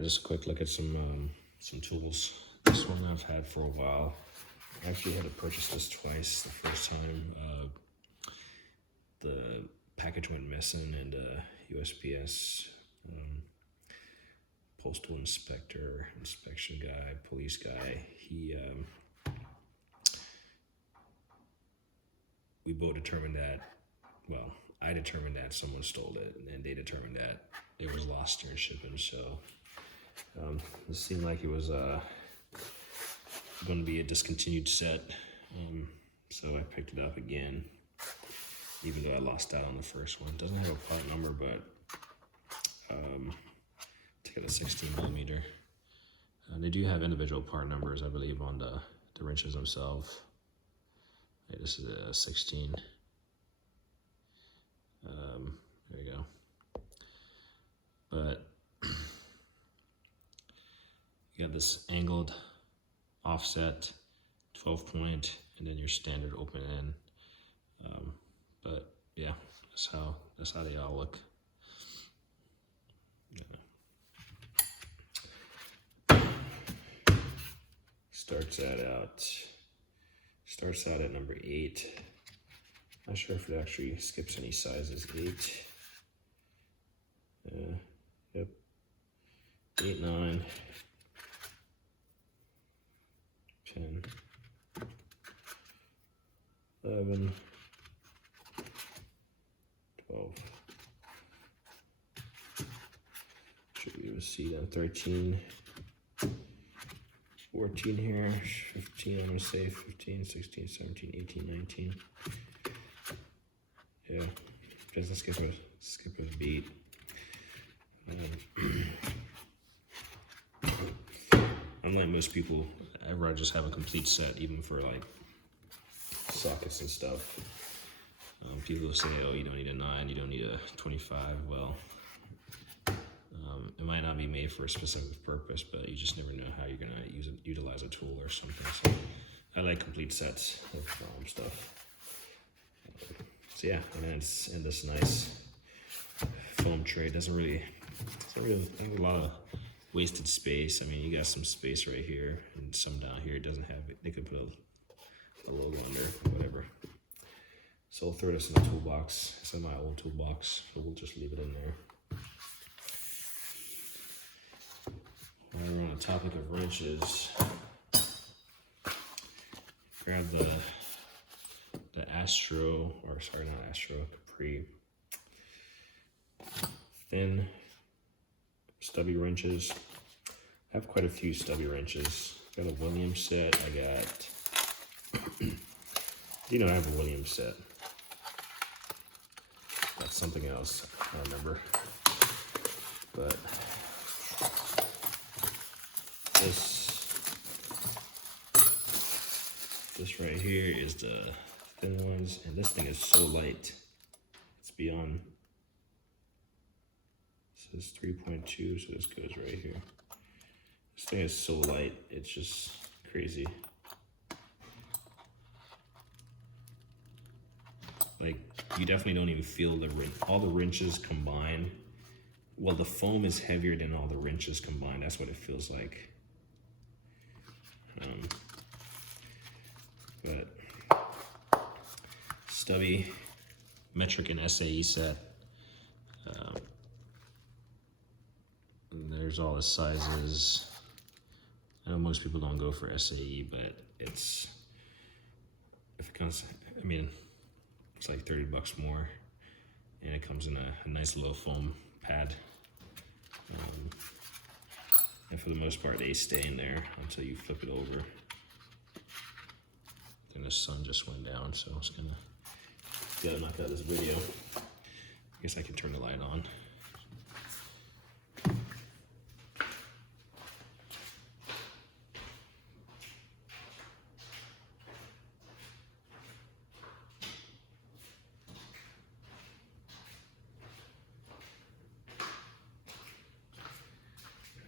right, just a quick look at some tools. This one I've had for a while. I actually had to purchase this twice. The first time, the package went missing, and USPS postal inspector, inspection guy, police guy, we both determined that, well, I determined that someone stole it, and they determined that it was lost during shipping. So it seemed like it was going to be a discontinued set. So I picked it up again, even though I lost out on the first one. It doesn't have a part number, but it's got a 16mm. They do have individual part numbers, I believe, on the wrenches themselves. Okay, this is a 16. There you go. But you got this angled offset 12 point, and then your standard open end. But yeah, that's how they all look. Yeah. Starts out at number 8. Not sure if it actually skips any sizes. 8. Yep. 8, 9, 10, 11, 12. Should be able to see that. 13, 14 here, 15, I'm gonna say 15, 16, 17, 18, 19. Yeah, doesn't skip a beat. Unlike most people, I'd rather just have a complete set, even for like sockets and stuff. People will say, oh, you don't need a 9, you don't need a 25. Well, it might not be made for a specific purpose, but you just never know how you're gonna utilize a tool or something. So I like complete sets of stuff. So yeah, and it's in this nice foam tray. It doesn't really have a lot of wasted space. I mean, you got some space right here and some down here. It doesn't have it. They could put a logo under, whatever. So I'll throw this in the toolbox. It's in my old toolbox, so we'll just leave it in there. While we're on the topic of wrenches, grab the Astro, or sorry, not Astro, Capri. Thin stubby wrenches. I have quite a few stubby wrenches. Got a Williams set. I got, I have a Williams set. That's something else, I don't remember. But this right here is the thin ones, and this thing is so light. It's beyond. This is 3.2, so this goes right here. This thing is so light, it's just crazy. Like, you definitely don't even feel all the wrenches combined. Well, the foam is heavier than all the wrenches combined. That's what it feels like. But stubby, metric and SAE set. There's all the sizes. I know most people don't go for SAE, but if it comes, I mean, it's like $30 more, and it comes in a nice little foam pad. And for the most part, they stay in there until you flip it over. Then the sun just went down, so it's gonna knock out this video. I guess I can turn the light on.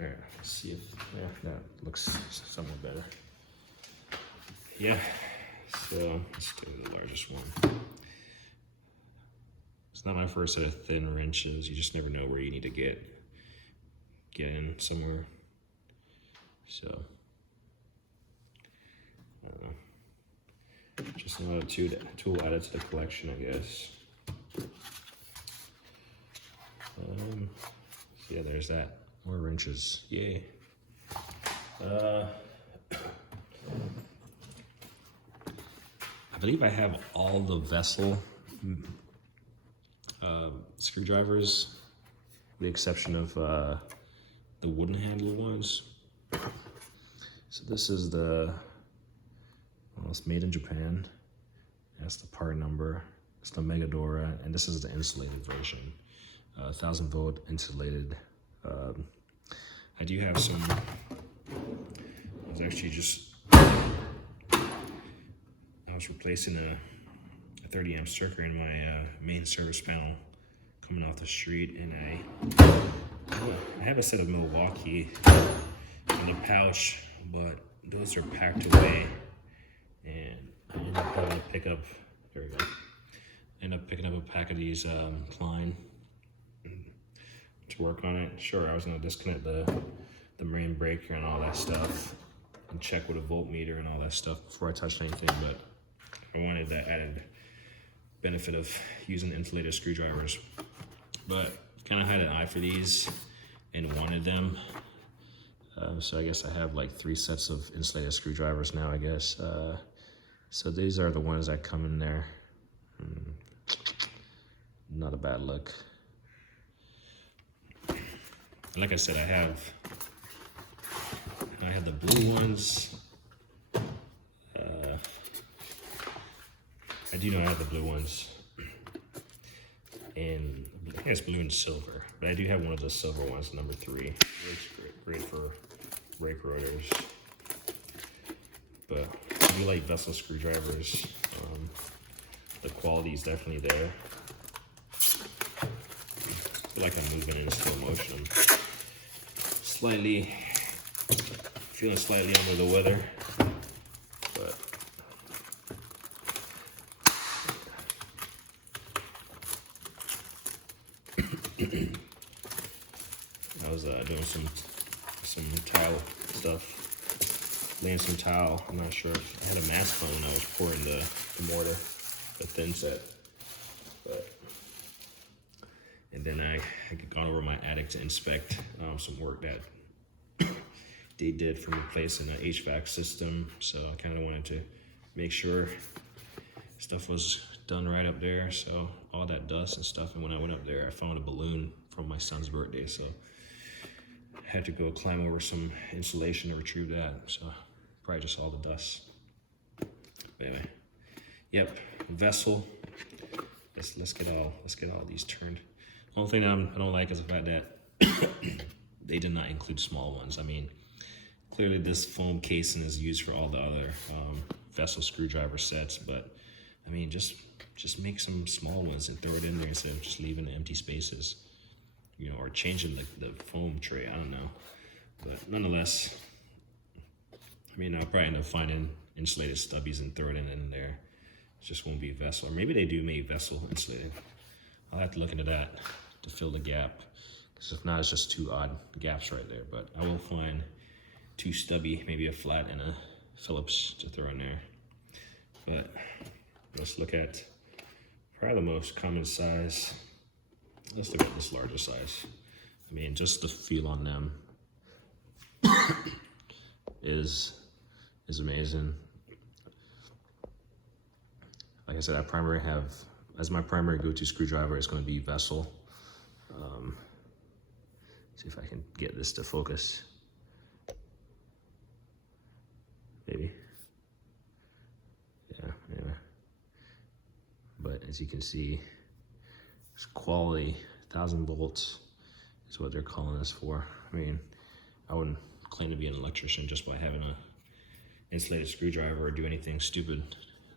All right, let's see if that looks somewhat better. Yeah, so let's do the largest one. It's not my first set of thin wrenches. You just never know where you need to get get in somewhere. So, just another tool added to the collection, I guess. So yeah, there's that. More wrenches, yay. I believe I have all the vessel screwdrivers, with the exception of the wooden handle ones. So this is the, well, it's made in Japan. That's the part number. It's the Megadora, and this is the insulated version. 1000-volt insulated. I do have some, I was actually just, I was replacing a 30 amp circuit in my main service panel coming off the street, and I have a set of Milwaukee in the pouch, but those are packed away, and I ended up having to pick up, there we go, end up picking up a pack of these Klein to work on it. Sure, I was gonna disconnect the main breaker and all that stuff and check with a voltmeter and all that stuff before I touched anything, but I wanted that added benefit of using insulated screwdrivers. But kind of had an eye for these and wanted them. So I guess I have like 3 sets of insulated screwdrivers now, I guess. So these are the ones that come in there. Not a bad look. Like I said, I have the blue ones. I do know I have the blue ones, and I think it's blue and silver, but I do have one of the silver ones, number 3. It's great for brake rotors. But I do like vessel screwdrivers. The quality is definitely there. I feel like I'm moving in slow motion. Feeling slightly under the weather, but I was doing some tile stuff, laying some tile. I'm not sure if I had a mask on when I was pouring the mortar, the thin set, but. And then I gone over my attic to inspect some work that they did for replacing the HVAC system. So I kind of wanted to make sure stuff was done right up there. So all that dust and stuff. And when I went up there, I found a balloon from my son's birthday. So I had to go climb over some insulation to retrieve that. So probably just all the dust. But anyway, yep, vessel. Let's get all these turned. The only thing that I don't like is the fact that they did not include small ones. I mean, clearly this foam casing is used for all the other vessel screwdriver sets, but I mean, just make some small ones and throw it in there instead of just leaving the empty spaces, you know, or changing the foam tray. I don't know, but nonetheless, I mean, I'll probably end up finding insulated stubbies and throwing it in there. It just won't be vessel, or maybe they do make vessel insulated. I'll have to look into that to fill the gap, because if not, it's just 2 odd gaps right there. But I will find 2 stubby, maybe a flat and a Phillips to throw in there. But let's look at probably the most common size. Let's look at this larger size. I mean, just the feel on them is amazing. Like I said, as my primary go-to screwdriver is going to be vessel. See if I can get this to focus. Maybe. Yeah, anyway. But as you can see, it's quality, 1000 volts is what they're calling this for. I mean, I wouldn't claim to be an electrician just by having a insulated screwdriver or do anything stupid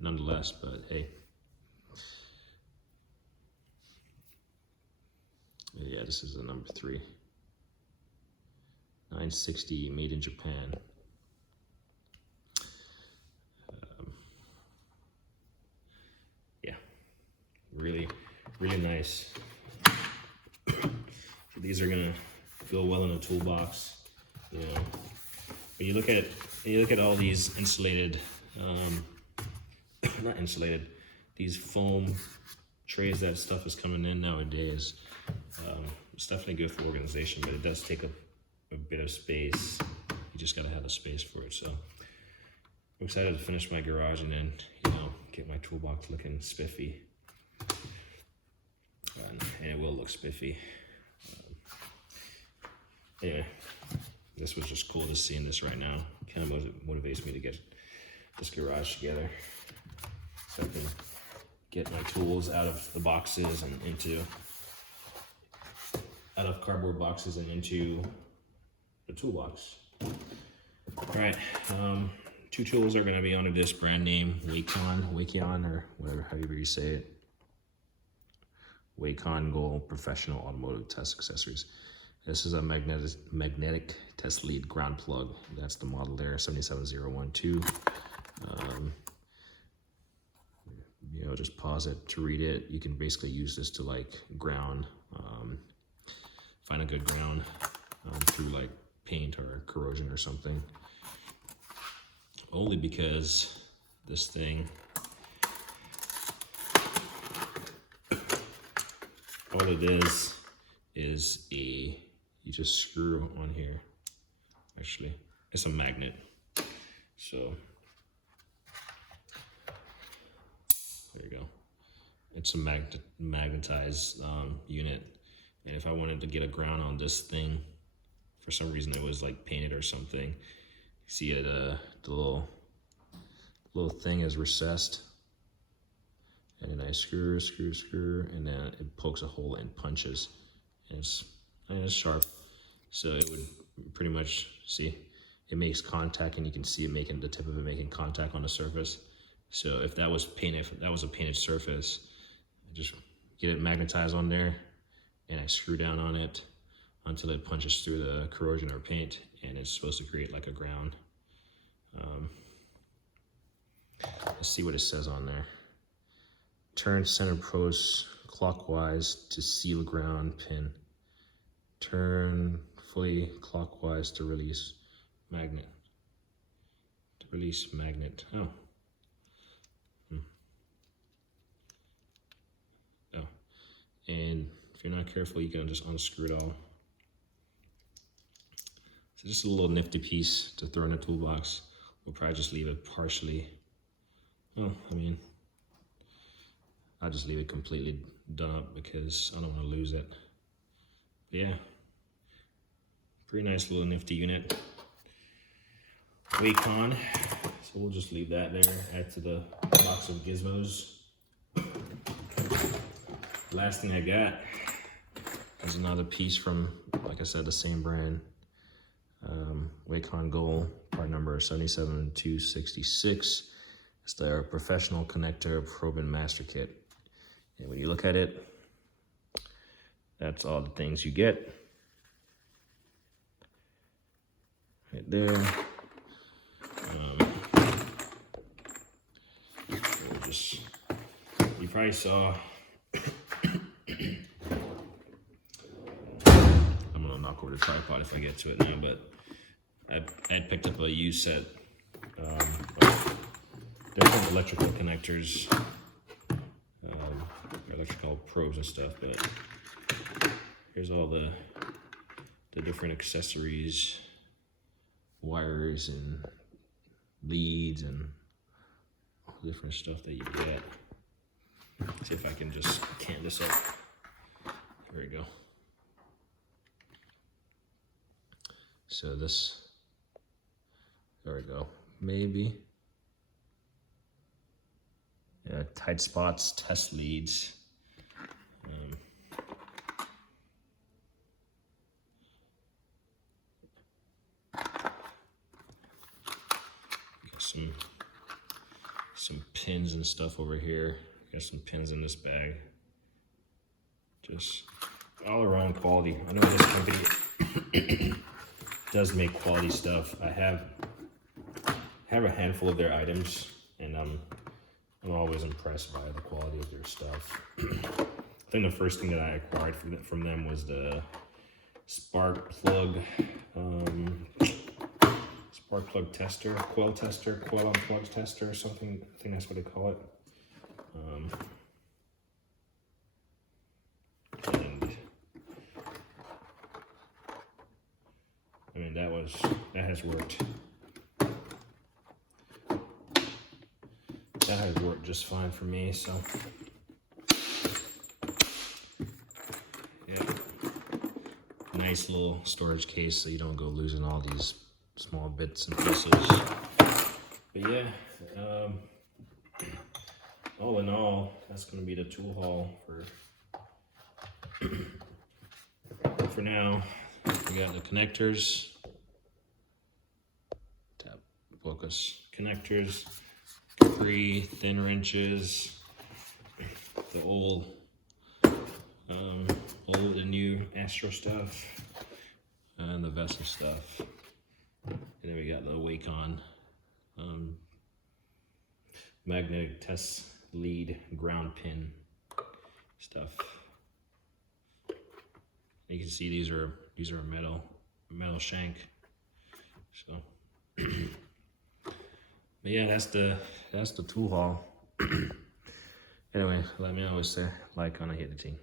nonetheless, but hey. Yeah, this is the number 3. 960, made in Japan. Yeah, really nice. So these are gonna feel well in a toolbox. You know, when you look at all these insulated, not insulated, these foam trays that stuff is coming in nowadays. It's definitely good for organization, but it does take a bit of space. You just gotta have the space for it. So I'm excited to finish my garage and then, you know, get my toolbox looking spiffy. And it will look spiffy. Anyway, this was just cool to seeing this right now. Kind of motivates me to get this garage together so I can get my tools out of the boxes and out of cardboard boxes and into the toolbox. All right, 2 tools are gonna be under this brand name, Waekon, or whatever, however you say it. Waekon Gold Professional Automotive Test Accessories. This is a magnetic test lead ground plug. That's the model there, 77012. You know, just pause it to read it. You can basically use this to like ground, find a good ground through like paint or corrosion or something. Only because this thing, all it is you just screw on here. Actually, it's a magnet. So there you go. It's a magnetized unit. And if I wanted to get a ground on this thing, for some reason it was like painted or something. See it, the little thing is recessed. And then I screw, and then it pokes a hole and punches. And it's sharp. So it would pretty much, see, it makes contact, and you can see it making, the tip of it making contact on the surface. So if that was painted, if that was a painted surface, I just get it magnetized on there, and I screw down on it until it punches through the corrosion or paint, and it's supposed to create like a ground. Let's see what it says on there. Turn center post clockwise to seal ground pin. Turn fully clockwise to release magnet. To release magnet. Oh. Oh. And if you're not careful, you can just unscrew it all. So just a little nifty piece to throw in the toolbox. We'll probably just leave it partially. Well, I mean, I'll just leave it completely done up because I don't want to lose it. But yeah, pretty nice little nifty unit. Waekon. So we'll just leave that there. Add to the box of gizmos. Last thing I got is another piece from, like I said, the same brand. Waekon Gold, part number 77266. It's their professional connector probe and master kit. And when you look at it, that's all the things you get. Right there. You probably saw, I'm gonna knock over the tripod if I get to it now, but I picked up a used set of different electrical connectors, electrical probes and stuff, but here's all the different accessories, wires and leads and all the different stuff that you get. Let's see if I can just can this up. Here we go. So this, there we go, maybe. Tight spots, test leads. Some pins and stuff over here. Got some pins in this bag. Just all around quality. I know this company does make quality stuff. I have a handful of their items, and I'm always impressed by the quality of their stuff. I think the first thing that I acquired from them was the spark plug tester, coil unplug tester or something. I think that's what they call it. And I mean, that has worked. That has worked just fine for me, so yeah. Nice little storage case so you don't go losing all these small bits and pieces. But yeah, all in all, that's going to be the tool haul for now. We got the connectors, tap focus, connectors, Capri thin wrenches, the old and new Astro stuff, and the vessel stuff. And then we got the Waekon magnetic test lead ground pin stuff. You can see these are a metal shank. So, but yeah, that's the tool haul. Anyway, let me always say like, comment, hit the team.